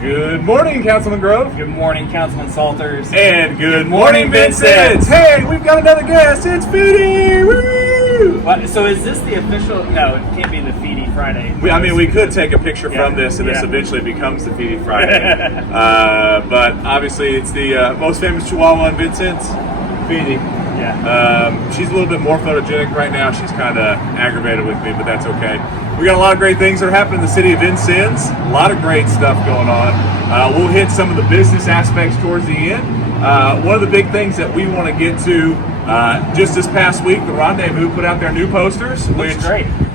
Good morning, Councilman Grove. Good morning, Councilman Salters. And good morning, Vincennes. Hey, we've got another guest. It's Feedy. Woo! What, so is this the official? No, it can't be the Feedy Friday. We could take a picture from this, and this eventually becomes the Feedy Friday. But obviously, it's the most famous Chihuahua in Vincennes, Feedy. Yeah. She's a little bit more photogenic right now. She's kind of aggravated with me, but that's okay. We got a lot of great things that are happening in the city of Vincennes. A lot of great stuff going on. We'll hit some of the business aspects towards the end. One of the big things that we want to get to, just this past week, the Rendezvous put out their new posters, which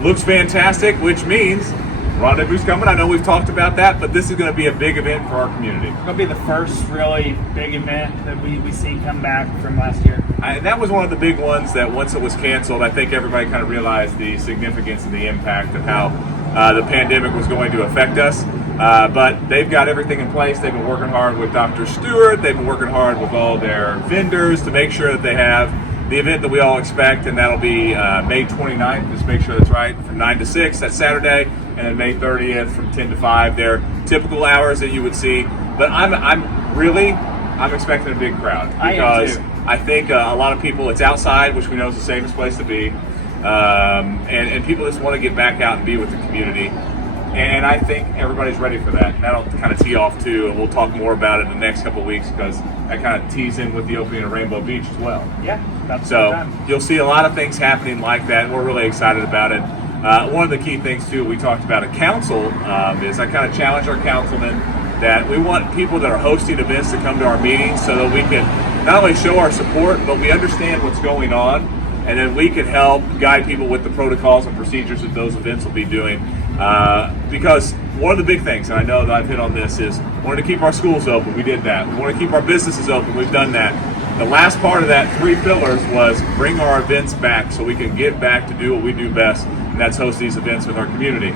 looks fantastic, which means Rendezvous's coming. I know we've talked about that, but this is going to be a big event for our community. It's going to be the first really big event that we see come back from last year. That was one of the big ones that once it was canceled, I think everybody kind of realized the significance and the impact of how the pandemic was going to affect us. But they've got everything in place. They've been working hard with Dr. Stewart. They've been working hard with all their vendors to make sure that they have the event that we all expect, and that'll be May 29th. Just make sure that's right, from 9 to 6, that's Saturday, and then May 30th from 10 to 5. They're typical hours that you would see. But I'm expecting a big crowd because I think a lot of people, it's outside, which we know is the safest place to be, and people just want to get back out and be with the community. And I think everybody's ready for that. And that'll kind of tee off too, and we'll talk more about it in the next couple of weeks because that kind of tees in with the opening of Rainbow Beach as well. Yeah, that's so you'll see a lot of things happening like that, and we're really excited about it. One of the key things too we talked about at council is I kind of challenge our councilmen that we want people that are hosting events to come to our meetings so that we can not only show our support, but we understand what's going on, and then we can help guide people with the protocols and procedures that those events will be doing. Because one of the big things, and I know that I've hit on this, is we wanted to keep our schools open. We did that. We want to keep our businesses open. We've done that. The last part of that 3 pillars was bring our events back so we can get back to do what we do best, and that's host these events with our community.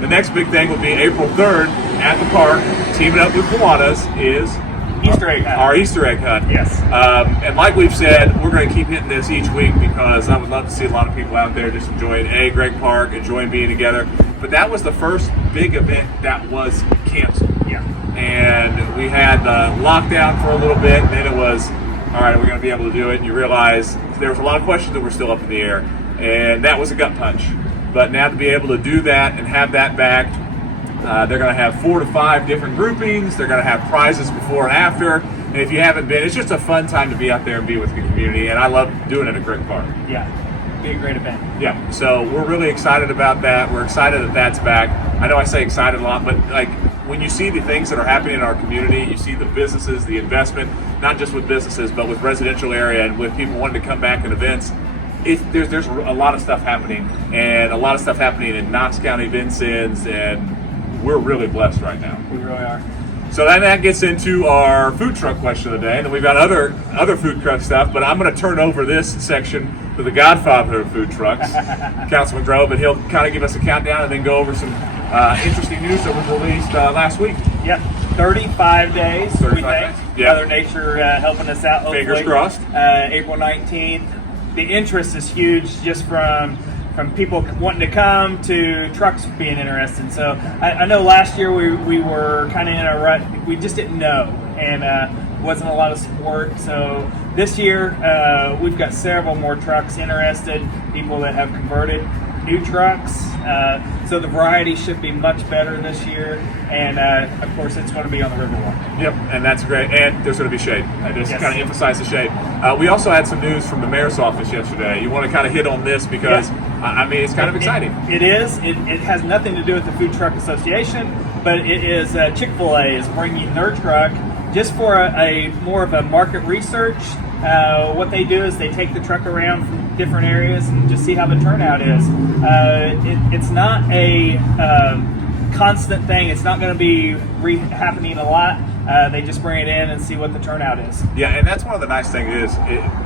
The next big thing will be April 3rd at the park, teaming up with Kiwanis, is Easter egg hunt. Our Easter egg hunt. Yes. And like we've said, we're going to keep hitting this each week because I would love to see a lot of people out there just enjoying Great Park, enjoying being together. But that was the first big event that was canceled. Yeah. And we had lockdown for a little bit, and then it was, all right, are we going to be able to do it? And you realize there was a lot of questions that were still up in the air, and that was a gut punch. But now to be able to do that and have that back, they're going to have 4 to 5 different groupings. They're going to have prizes before and after. And if you haven't been, it's just a fun time to be out there and be with the community. And I love doing it at Great Park. Yeah, be a great event. Yeah, so we're really excited about that. We're excited that that's back. I know I say excited a lot, but like when you see the things that are happening in our community, you see the businesses, the investment, not just with businesses, but with residential area and with people wanting to come back in events. There's a lot of stuff happening, and a lot of stuff happening in Knox County, Vincennes, and we're really blessed right now. We really are. So then that gets into our food truck question of the day, and then we've got other food truck stuff, but I'm going to turn over this section to the godfather of food trucks, Councilman Grove, and he'll kind of give us a countdown and then go over some interesting news that was released last week. Yep, 35 days, 35 we think. days. Yeah. Mother Nature helping us out, hopefully. Fingers crossed. April 19th. The interest is huge just from people wanting to come to trucks being interested. So I know last year we were kind of in a rut. We just didn't know, and wasn't a lot of support. So this year we've got several more trucks interested, people that have converted, new trucks. So the variety should be much better this year. And of course it's going to be on the Riverwalk. Yep, and that's great. And there's going to be shade. I just kind of emphasize the shade. We also had some news from the mayor's office yesterday. You want to kind of hit on this because, I mean, it's kind of exciting. It is. It has nothing to do with the Food Truck Association, but it is Chick-fil-A is bringing their truck just for a more of a market research. What they do is they take the truck around from different areas and just see how the turnout is. It's not a constant thing. It's not going to be happening a lot. They just bring it in and see what the turnout is. Yeah, and that's one of the nice things is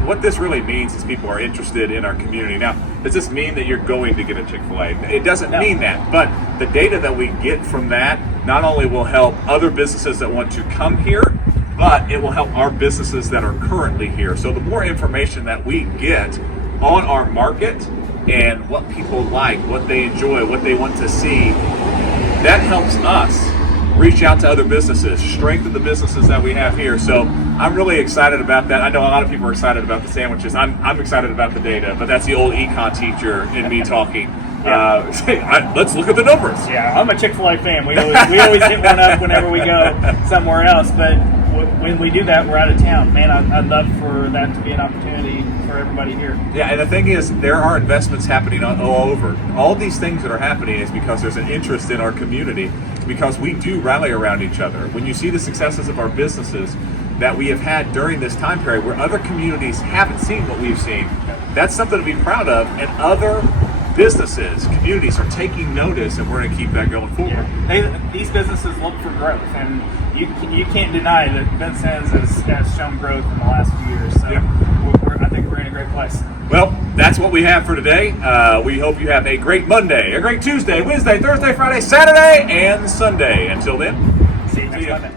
what this really means is people are interested in our community. Now, does this mean that you're going to get a Chick-fil-A? It doesn't mean that, but the data that we get from that not only will help other businesses that want to come here, but it will help our businesses that are currently here. So the more information that we get on our market and what people like, what they enjoy, what they want to see, that helps us reach out to other businesses, strengthen the businesses that we have here. So I'm really excited about that. I know a lot of people are excited about the sandwiches. I'm excited about the data, but that's the old econ teacher in me talking. Let's look at the numbers. Yeah, I'm a Chick-fil-A fan. We always hit one up whenever we go somewhere else, but when we do that, we're out of town. Man, I'd love for that to be an opportunity for everybody here. Yeah, and the thing is, there are investments happening all over. All these things that are happening is because there's an interest in our community, because we do rally around each other. When you see the successes of our businesses that we have had during this time period where other communities haven't seen what we've seen, that's something to be proud of, and other businesses, communities are taking notice, and we're going to keep that going forward. Yeah. These businesses look for growth, and you can't deny that Vincennes has shown growth in the last few years. So I think we're in a great place. Well, that's what we have for today. We hope you have a great Monday, a great Tuesday, Wednesday, Thursday, Friday, Saturday, and Sunday. Until then, see you next Monday.